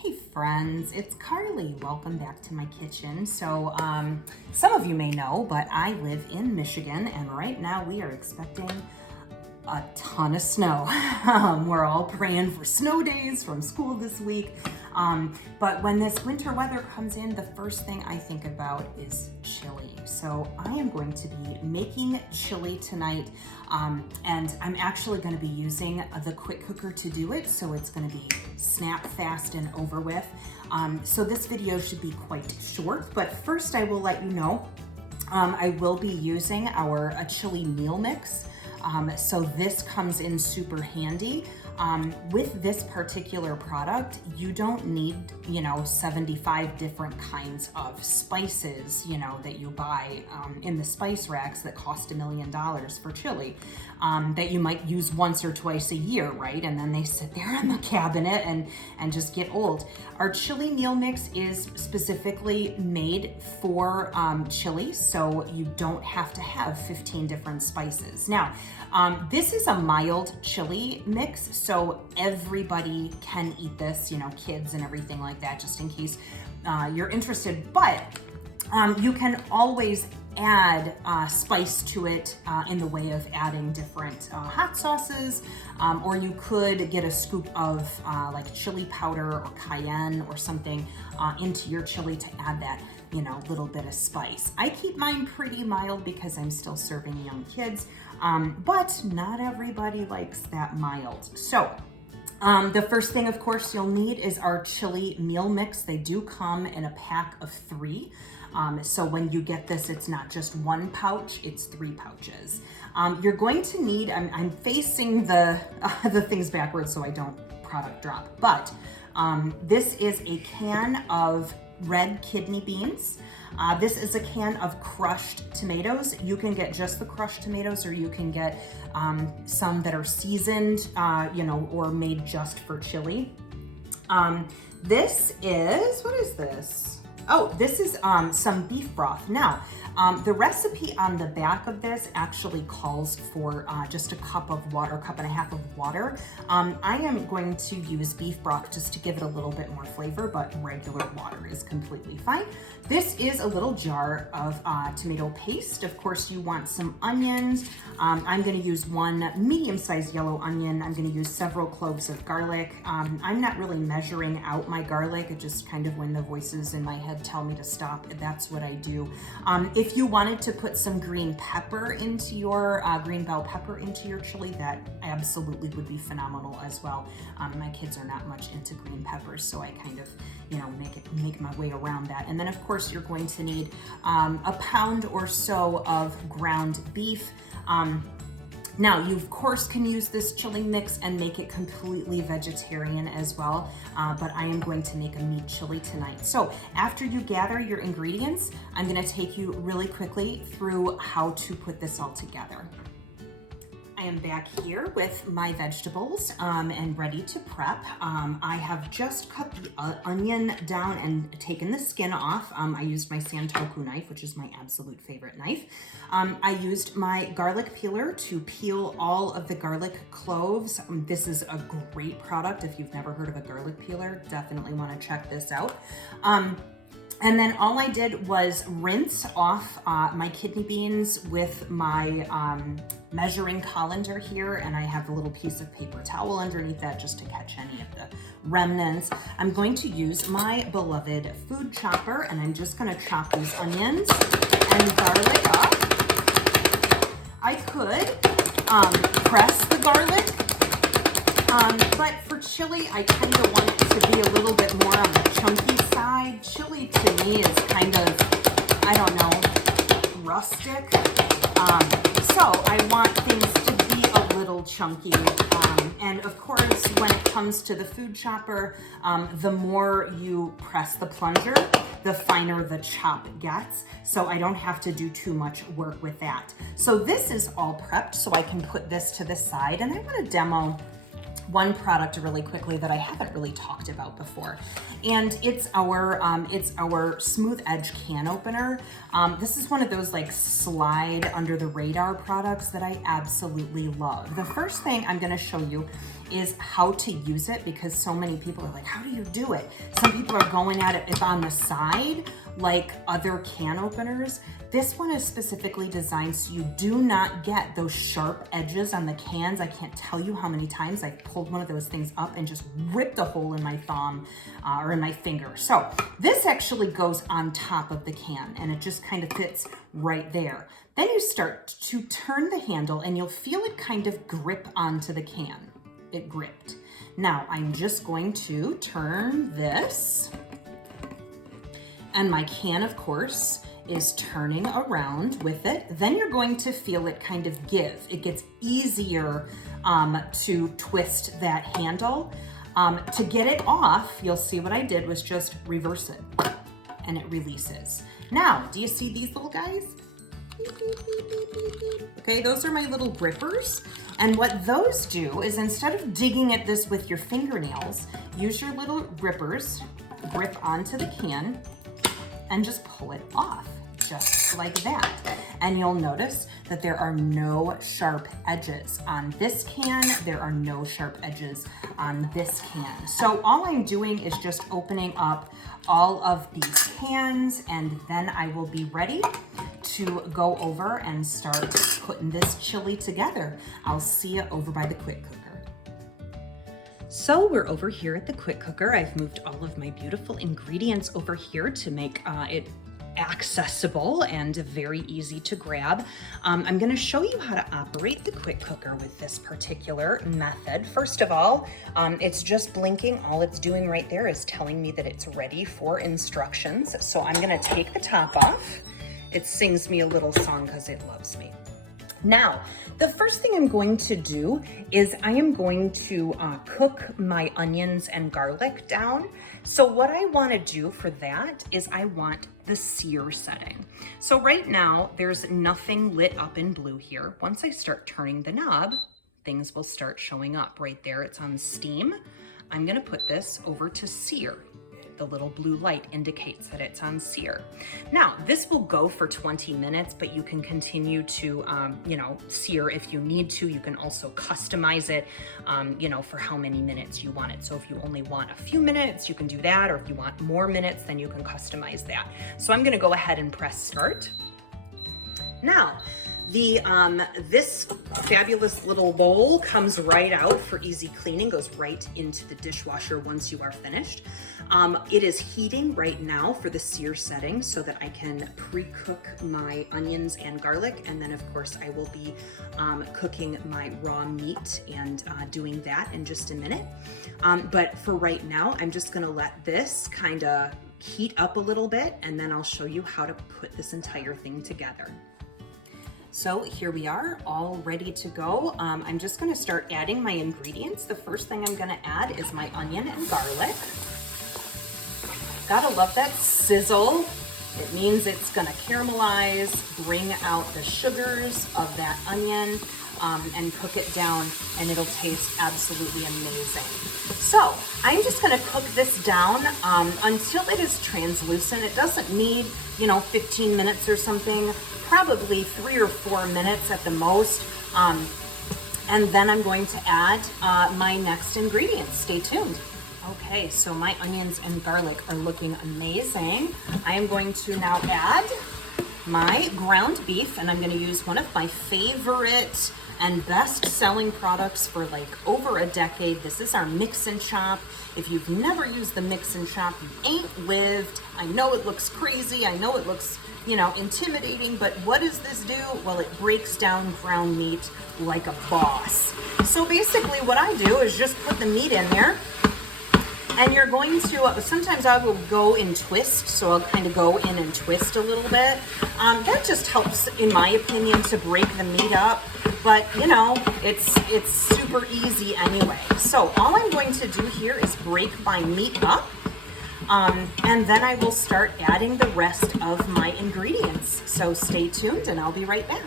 Hey friends, it's Carly. Welcome back to my kitchen. So some of you may know, but I live in Michigan and right now we are expecting a ton of snow. We're all praying for snow days from school this week. But when this winter weather comes in, the first thing I think about is chili. So I am going to be making chili tonight. And I'm actually going to be using the quick cooker to do it. So it's going to be snap fast and over with. So this video should be quite short, but first I will let you know, I will be using our chili meal mix. So this comes in super handy. With this particular product, you don't need, 75 different kinds of spices, that you buy in the spice racks that cost $1 million for chili, that you might use once or twice a year, right? And then they sit there in the cabinet and just get old. Our chili meal mix is specifically made for chili, so you don't have to have 15 different spices. Now, this is a mild chili mix, so everybody can eat this, kids and everything like that, just in case you're interested. But you can always add spice to it in the way of adding different hot sauces, or you could get a scoop of like chili powder or cayenne or something into your chili to add that little bit of spice. I keep mine pretty mild because I'm still serving young kids, but not everybody likes that mild. So the first thing, of course, you'll need is our chili meal mix. They do come in a pack of 3. So when you get this, it's not just 1 pouch, it's 3 pouches. You're going to need, I'm facing the things backwards so I don't product drop, but this is a can of red kidney beans. This is a can of crushed tomatoes. You can get just the crushed tomatoes, or you can get some that are seasoned, or made just for chili. This is, what is this? Oh, this is some beef broth. Now, the recipe on the back of this actually calls for just a cup of water, a cup and a half of water. I am going to use beef broth just to give it a little bit more flavor, but regular water is completely fine. This is a little jar of tomato paste. Of course, you want some onions. I'm going to use 1 medium-sized yellow onion. I'm going to use several cloves of garlic. I'm not really measuring out my garlic. It just kind of, when the voices in my head tell me to stop, that's what I do. If you wanted to put some green pepper into your green bell pepper into your chili, that absolutely would be phenomenal as well. My kids are not much into green peppers, so I kind of make my way around that. And then of course you're going to need a pound or so of ground beef. Now, you of course can use this chili mix and make it completely vegetarian as well, but I am going to make a meat chili tonight. So after you gather your ingredients, I'm gonna take you really quickly through how to put this all together. I am back here with my vegetables and ready to prep. I have just cut the onion down and taken the skin off. I used my Santoku knife, which is my absolute favorite knife. I used my garlic peeler to peel all of the garlic cloves. This is a great product. If you've never heard of a garlic peeler, definitely want to check this out. And then all I did was rinse off my kidney beans with my measuring colander here, and I have a little piece of paper towel underneath that just to catch any of the remnants. I'm going to use my beloved food chopper, and I'm just gonna chop these onions and garlic up. I could press the garlic, but for chili, I kind of want it to be a little bit more on the chunky side. Chili to me is kind of, I don't know, rustic. So I want things to be a little chunky. And of course, when it comes to the food chopper, the more you press the plunger, the finer the chop gets. So I don't have to do too much work with that. So this is all prepped, so I can put this to the side. And I want to demo one product really quickly that I haven't really talked about before, and it's our Smooth Edge can opener. This is one of those like slide under the radar products that I absolutely love. The first thing I'm going to show you is how to use it, because so many people are like, how do you do it? Some people are going at it on the side like other can openers. This one is specifically designed so you do not get those sharp edges on the cans. I can't tell you how many times I pulled one of those things up and just ripped a hole in my thumb or in my finger. So this actually goes on top of the can and it just kind of fits right there. Then you start to turn the handle and you'll feel it kind of grip onto the can. It gripped. Now I'm just going to turn this, and my can, of course, is turning around with it. Then you're going to feel it kind of give. It gets easier to twist that handle. To get it off, you'll see what I did was just reverse it and it releases. Now, do you see these little guys? Okay, those are my little grippers. And what those do is, instead of digging at this with your fingernails, use your little grippers, grip onto the can, and just pull it off, just like that. And you'll notice that there are no sharp edges on this can. There are no sharp edges on this can. So all I'm doing is just opening up all of these cans, and then I will be ready to go over and start putting this chili together. I'll see you over by the quick cooker. So we're over here at the quick cooker. I've moved all of my beautiful ingredients over here to make it accessible and very easy to grab. I'm going to show you how to operate the quick cooker with this particular method. First of all, it's just blinking. All it's doing right there is telling me that it's ready for instructions. So I'm going to take the top off. It sings me a little song because it loves me. Now, the first thing I'm going to do is I am going to cook my onions and garlic down. So what I want to do for that is I want the sear setting. So right now there's nothing lit up in blue here. Once I start turning the knob, things will start showing up. Right there, it's on steam. I'm going to put this over to sear. The little blue light indicates that it's on sear. Now, this will go for 20 minutes, but you can continue to, sear if you need to. You can also customize it, for how many minutes you want it. So if you only want a few minutes, you can do that. Or if you want more minutes, then you can customize that. So I'm gonna go ahead and press start. Now, this fabulous little bowl comes right out for easy cleaning, goes right into the dishwasher once you are finished. It is heating right now for the sear setting so that I can pre-cook my onions and garlic. And then of course I will be cooking my raw meat and doing that in just a minute. But for right now, I'm just gonna let this kind of heat up a little bit, and then I'll show you how to put this entire thing together. So here we are, all ready to go. I'm just gonna start adding my ingredients. The first thing I'm gonna add is my onion and garlic. Gotta love that sizzle. It means it's gonna caramelize, bring out the sugars of that onion, and cook it down, and it'll taste absolutely amazing. So I'm just gonna cook this down until it is translucent. It doesn't need, 15 minutes or something, probably 3 or 4 minutes at the most. And then I'm going to add my next ingredients. Stay tuned. Okay, so my onions and garlic are looking amazing. I am going to now add my ground beef, and I'm gonna use one of my favorite and best-selling products for like over a decade. This is our Mix and Chop. If you've never used the Mix and Chop, you ain't lived. I know it looks crazy. I know it looks, intimidating, but what does this do? Well, it breaks down ground meat like a boss. So basically what I do is just put the meat in there, and you're going to, sometimes I will go in twist, so I'll kind of go in and twist a little bit. That just helps, in my opinion, to break the meat up, but it's super easy anyway. So all I'm going to do here is break my meat up, and then I will start adding the rest of my ingredients. So stay tuned and I'll be right back.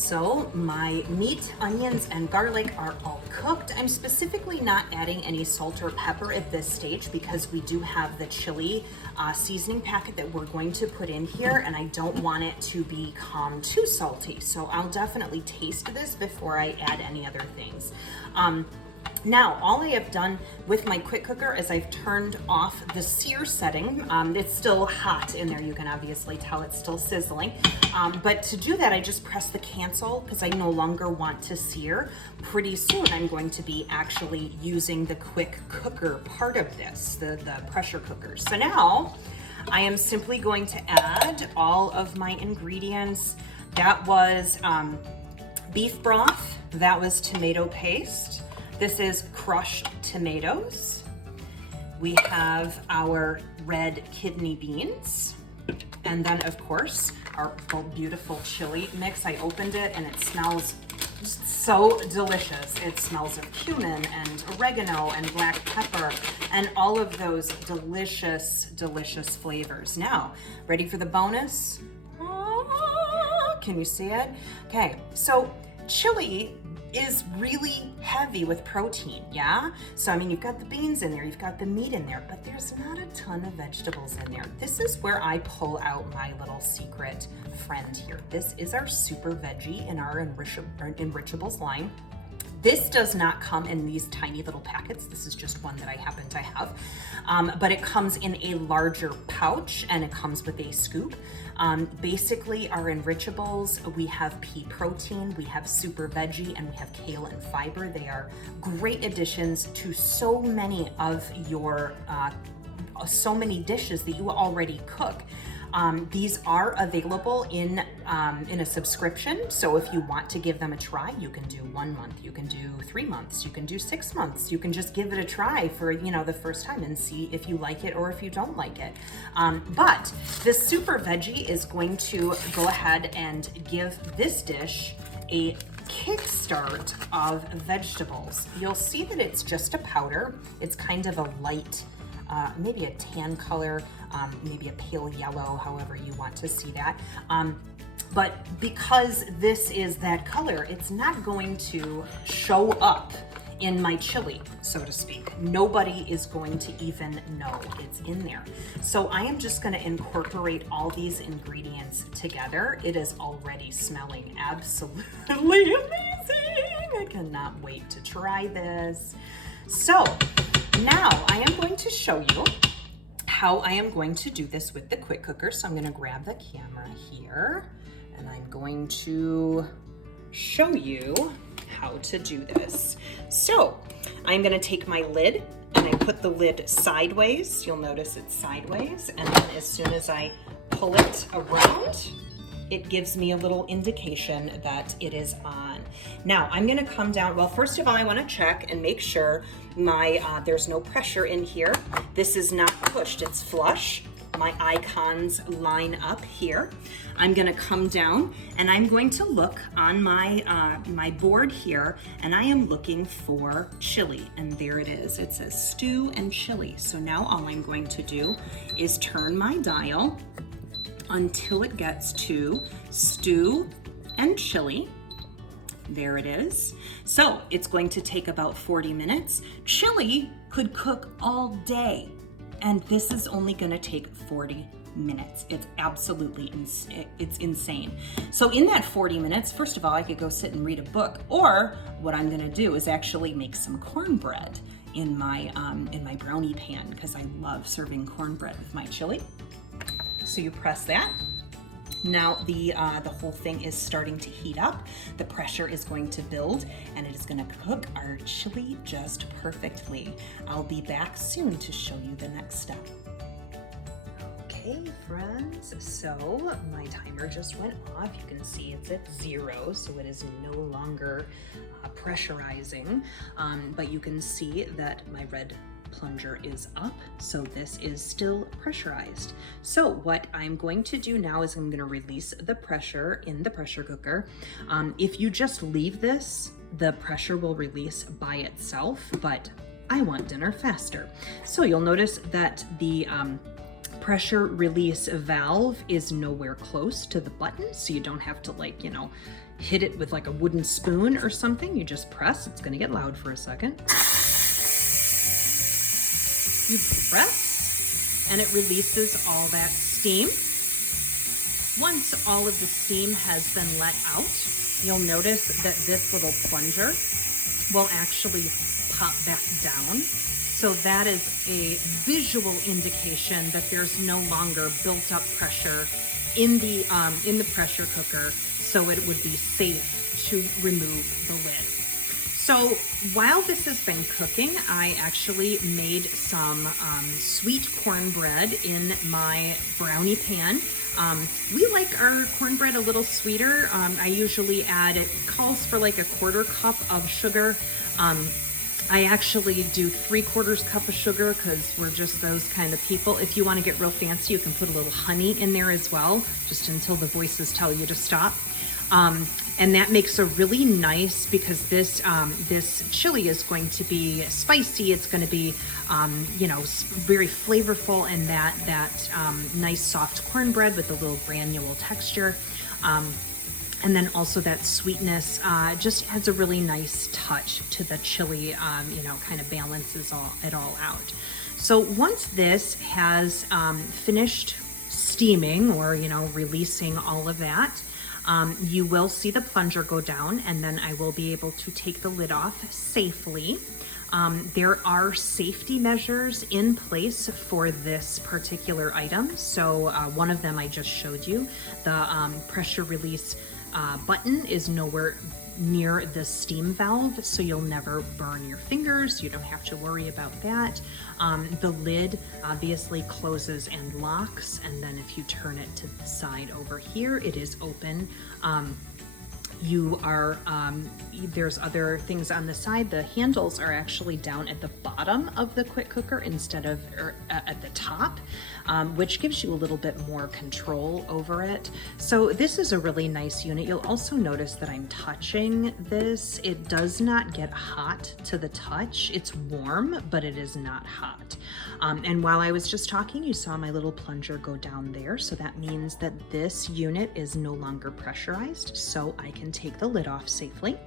So my meat, onions, and garlic are all cooked. I'm specifically not adding any salt or pepper at this stage because we do have the chili seasoning packet that we're going to put in here, and I don't want it to become too salty. So I'll definitely taste this before I add any other things. Now, all I have done with my quick cooker is I've turned off the sear setting. It's still hot in there. You can obviously tell it's still sizzling. But to do that, I just press the cancel because I no longer want to sear. Pretty soon, I'm going to be actually using the quick cooker part of this, the pressure cooker. So now, I am simply going to add all of my ingredients. That was beef broth. That was tomato paste. This is crushed tomatoes. We have our red kidney beans. And then of course, our beautiful chili mix. I opened it and it smells just so delicious. It smells of cumin and oregano and black pepper and all of those delicious, delicious flavors. Now, ready for the bonus? Can you see it? Okay, so chili is really heavy with protein, yeah? So, I mean, you've got the beans in there, you've got the meat in there, but there's not a ton of vegetables in there. This is where I pull out my little secret friend here. This is our super veggie in our Enrichables line. This does not come in these tiny little packets. This is just one that I happen to have. But it comes in a larger pouch and it comes with a scoop. Basically, our Enrichables, we have pea protein, we have super veggie, and we have kale and fiber. They are great additions to so many of your, so many dishes that you already cook. These are available in a subscription. So if you want to give them a try, you can do 1 month, you can do 3 months, you can do 6 months. You can just give it a try for, the first time and see if you like it or if you don't like it. But the super veggie is going to go ahead and give this dish a kickstart of vegetables. You'll see that it's just a powder. It's kind of a light, maybe a tan color, maybe a pale yellow, however you want to see that. But because this is that color, it's not going to show up in my chili, so to speak. Nobody is going to even know it's in there. So I am just gonna incorporate all these ingredients together. It is already smelling absolutely amazing. I cannot wait to try this. So now I am going to show you how I am going to do this with the quick cooker. So I'm gonna grab the camera here and I'm going to show you how to do this. So I'm gonna take my lid and I put the lid sideways. You'll notice it's sideways. And then as soon as I pull it around, it gives me a little indication that it is on. Now I'm gonna come down, well, first of all, I wanna check and make sure there's no pressure in here. This is not pushed, it's flush. My icons line up here. I'm gonna come down and I'm going to look on my board here and I am looking for chili, and there it is. It says stew and chili. So now all I'm going to do is turn my dial until it gets to stew and chili. There it is. So it's going to take about 40 minutes. Chili could cook all day, and this is only gonna take 40 minutes. It's absolutely it's insane. So in that 40 minutes, first of all, I could go sit and read a book, or what I'm gonna do is actually make some cornbread in my brownie pan, because I love serving cornbread with my chili. So you press that. Now the whole thing is starting to heat up. The pressure is going to build and it is going to cook our chili just perfectly. I'll be back soon to show you the next step. Okay, friends, so my timer just went off. You can see it's at 0, so it is no longer pressurizing, but you can see that my red plunger is up, so this is still pressurized. So what I'm going to do now is I'm going to release the pressure in the pressure cooker. If you just leave this, the pressure will release by itself, but I want dinner faster. So you'll notice that the pressure release valve is nowhere close to the button, so you don't have to hit it with like a wooden spoon or something. You just press, it's gonna get loud for a second. You press and it releases all that steam. Once all of the steam has been let out, you'll notice that this little plunger will actually pop back down. So that is a visual indication that there's no longer built up pressure in the pressure cooker, so it would be safe to remove the lid. So while this has been cooking, I actually made some sweet cornbread in my brownie pan. We like our cornbread a little sweeter. I usually add, it calls for like a 1/4 cup of sugar. I actually do 3/4 cup of sugar because we're just those kind of people. If you want to get real fancy, you can put a little honey in there as well, just until the voices tell you to stop. And that makes a really nice, because this chili is going to be spicy. It's going to be, you know, very flavorful, and that nice soft cornbread with a little granule texture. And then also that sweetness just adds a really nice touch to the chili, you know, kind of balances it all out. So once this has finished steaming, or, you know, releasing all of that, you will see the plunger go down, and then I will be able to take the lid off safely. There are safety measures in place for this particular item. So one of them I just showed you. The pressure release button is nowhere near the steam valve, so you'll never burn your fingers. You don't have to worry about that. The lid obviously closes and locks, and then if you turn it to the side over here, it is open. There's other things on the side. The handles are actually down at the bottom of the quick cooker instead of at the top, which gives you a little bit more control over it. So this is a really nice unit. You'll also notice that I'm touching this. It does not get hot to the touch. It's warm, but it is not hot. And while I was just talking, you saw my little plunger go down there. So that means that this unit is no longer pressurized, so I can take the lid off safely.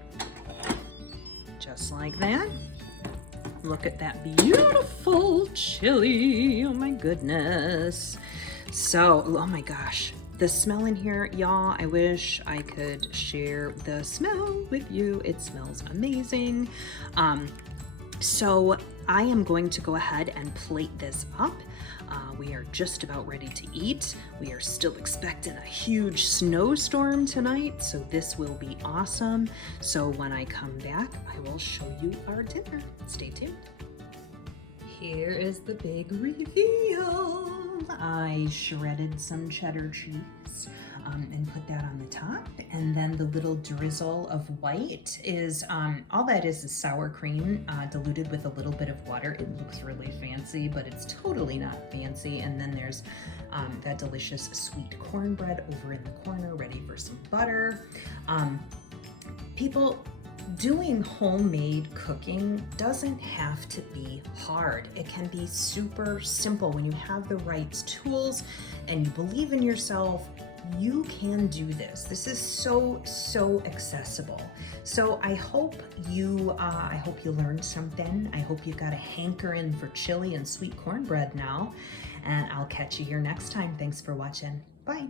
Just like that. Look at that beautiful chili. Oh my goodness. So, oh my gosh. The smell in here, y'all, I wish I could share the smell with you. It smells amazing. So I am going to go ahead and plate this up. We are just about ready to eat. We are still expecting a huge snowstorm tonight, so this will be awesome. So when I come back, I will show you our dinner. Stay tuned. Here is the big reveal. I shredded some cheddar cheese and put that on the top, and then the little drizzle of white is all that is sour cream diluted with a little bit of water. It looks really fancy, but it's totally not fancy. And then there's that delicious sweet cornbread over in the corner, ready for some butter. People, doing homemade cooking doesn't have to be hard. It can be super simple. When you have the right tools and you believe in yourself, you can do this. This is so accessible. So I hope you learned something. I hope you got a hankering for chili and sweet cornbread now, and I'll catch you here next time. Thanks for watching. Bye.